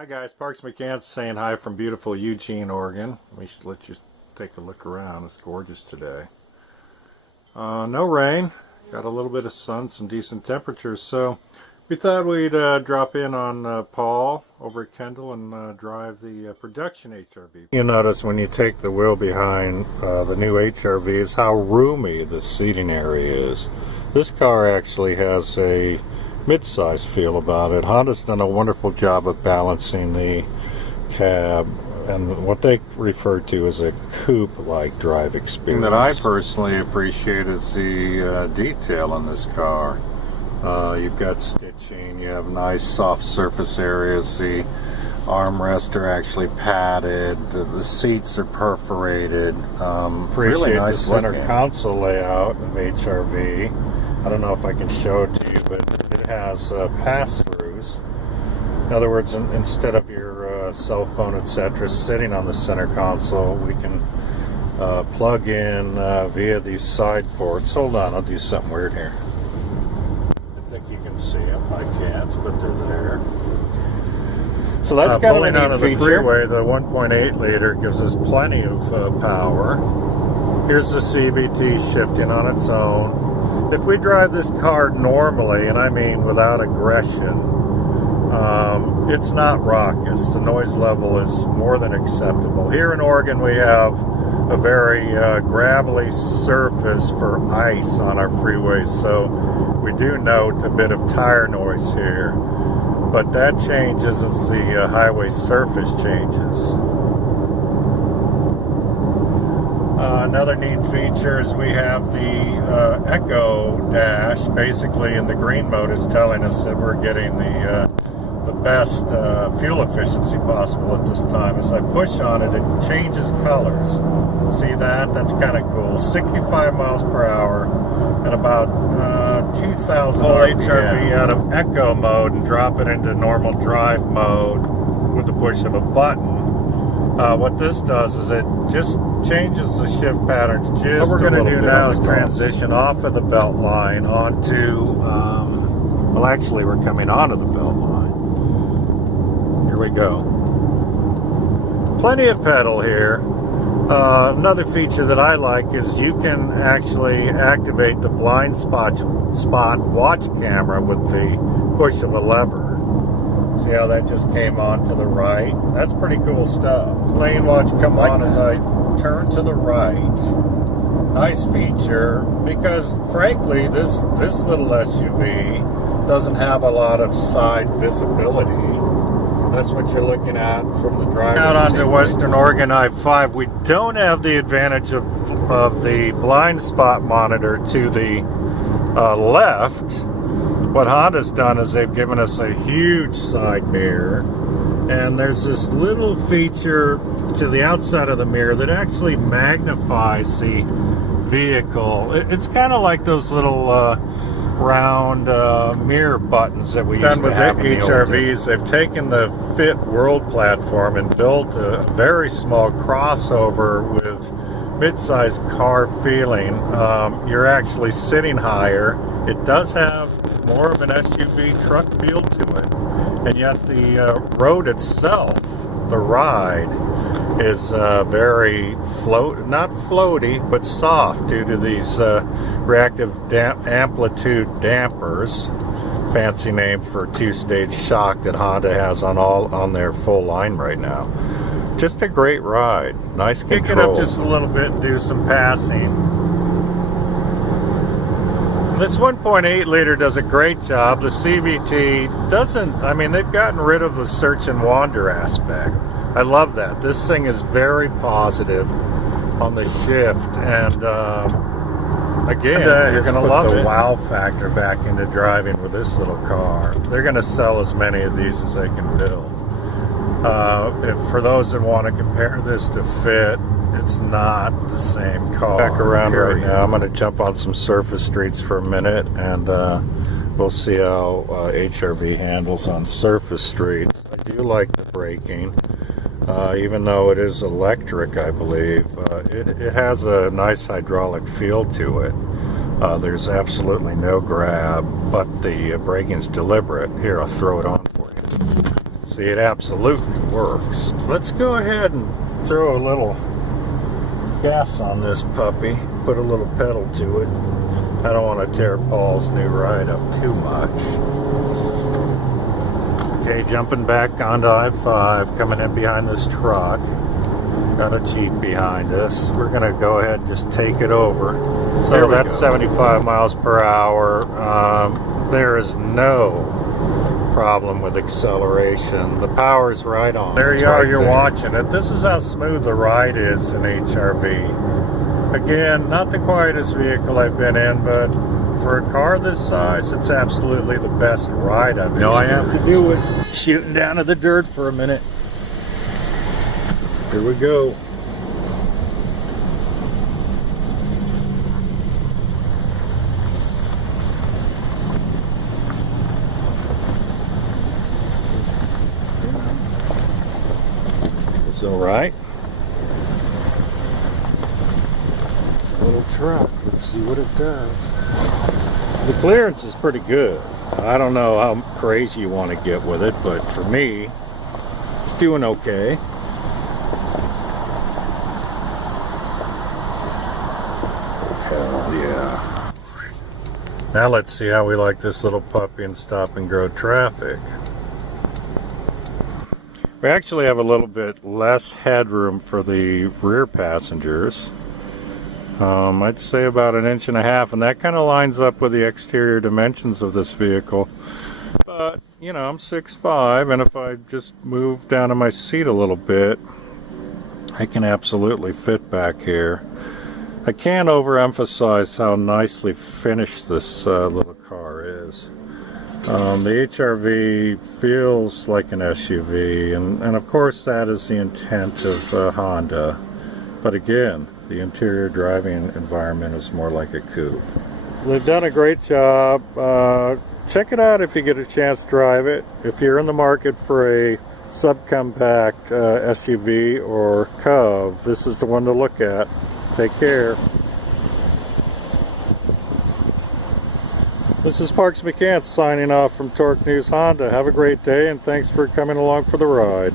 Hi guys, Parks McCants saying hi from beautiful Eugene, Oregon. We should let you take a look around. It's gorgeous today. No rain, got a little bit of sun, some decent temperatures, so we thought we'd drop in on Paul over at Kendall and drive the production HRV. You'll notice when you take the wheel behind the new HRV is how roomy the seating area is. This car actually has a mid-size feel about it. Honda's done a wonderful job of balancing the cab and what they refer to as a coupe-like drive experience. That I personally appreciate is the detail in this car. You've got stitching, you have nice soft surface areas, the armrests are actually padded, the seats are perforated. Appreciate really nice the center console layout of HRV. I don't know if I can show it to you, but it has pass-throughs. In other words, instead of your cell phone, etc., sitting on the center console, we can plug in via these side ports. Hold on, I'll do something weird here. I think you can see them. I can't, but they're there. So that's kind of a neat feature. The freeway, the 1.8 liter gives us plenty of power. Here's the CVT shifting on its own. If we drive this car normally, and I mean without aggression, it's not raucous. The noise level is more than acceptable. Here in Oregon, we have a very gravelly surface for ice on our freeways, so we do note a bit of tire noise here. But that changes as the highway surface changes. Another neat feature is we have the Echo dash. Basically, in the green mode is telling us that we're getting the best fuel efficiency possible at this time. As I push on it, it changes colors. See that? That's kind of cool. 65 miles per hour and about 2,000 HRV out of Echo mode and drop it into normal drive mode with the push of a button. What this does is it just changes the shift patterns just a little bit. What we're going to do now is transition off of the belt line onto, well actually we're coming onto the belt line. Here we go. Plenty of pedal here. Another feature that I like is you can actually activate the blind spot watch camera with the push of a lever. See how that just came on to the right? That's pretty cool stuff. Lane watch come on as I turn to the right. Nice feature, because frankly this little SUV doesn't have a lot of side visibility. That's what you're looking at from the driver's seat. Out onto Western Oregon I-5, we don't have the advantage of the blind spot monitor to the left. What Honda's done is they've given us a huge side mirror, and there's this little feature to the outside of the mirror that actually magnifies the vehicle. It's kind of like those little round mirror buttons that we used to have in the HRVs. They've taken the Fit World platform and built a very small crossover with mid-sized car feeling. You're actually sitting higher. It does have more of an SUV truck feel to it, and yet the road itself, the ride, is very not floaty, but soft due to these reactive amplitude dampers. Fancy name for two-stage shock that Honda has on their full line right now. Just a great ride. Nice control. Kick it up just a little bit and do some passing. This 1.8 liter does a great job. The CVT doesn't, I mean, they've gotten rid of the search and wander aspect. I love that. This thing is very positive on the shift, and again, you're going to love the wow factor back into driving with this little car. They're going to sell as many of these as they can build. For those that want to compare this to Fit, it's not the same car. Back around right now. I'm going to jump on some surface streets for a minute, and we'll see how HRV handles on surface streets. I do like the braking, even though it is electric, I believe. It has a nice hydraulic feel to it. There's absolutely no grab, but the braking's deliberate. Here, I'll throw it on for you. See, it absolutely works. Let's go ahead and throw a little gas on this puppy, put a little pedal to it. I don't want to tear Paul's new ride up too much. Okay, jumping back onto I-5, coming in behind this truck. Got a Jeep behind us. We're going to go ahead and just take it over. So that's 75 miles per hour. There is no problem with acceleration. The power's right on. There you are, you're watching it. This is how smooth the ride is in HRV. Again, not the quietest vehicle I've been in, but for a car this size, it's absolutely the best ride I've experienced. Now I have to do it. Shooting down to the dirt for a minute. Here we go. It's all right. It's a little truck. Let's see what it does. The clearance is pretty good. I don't know how crazy you want to get with it, but for me, it's doing okay. Hell yeah. Now let's see how we like this little puppy in stop and go traffic. We actually have a little bit less headroom for the rear passengers. I'd say about 1.5 inches, and that kind of lines up with the exterior dimensions of this vehicle. But, you know, I'm 6'5", and if I just move down to my seat a little bit, I can absolutely fit back here. I can't overemphasize how nicely finished this little car is. The HRV feels like an SUV, and of course that is the intent of Honda. But again, the interior driving environment is more like a coupe. They've done a great job. Check it out if you get a chance to drive it. If you're in the market for a subcompact SUV or Cub, this is the one to look at. Take care. This is Parks McCants signing off from Torque News Honda. Have a great day, and thanks for coming along for the ride.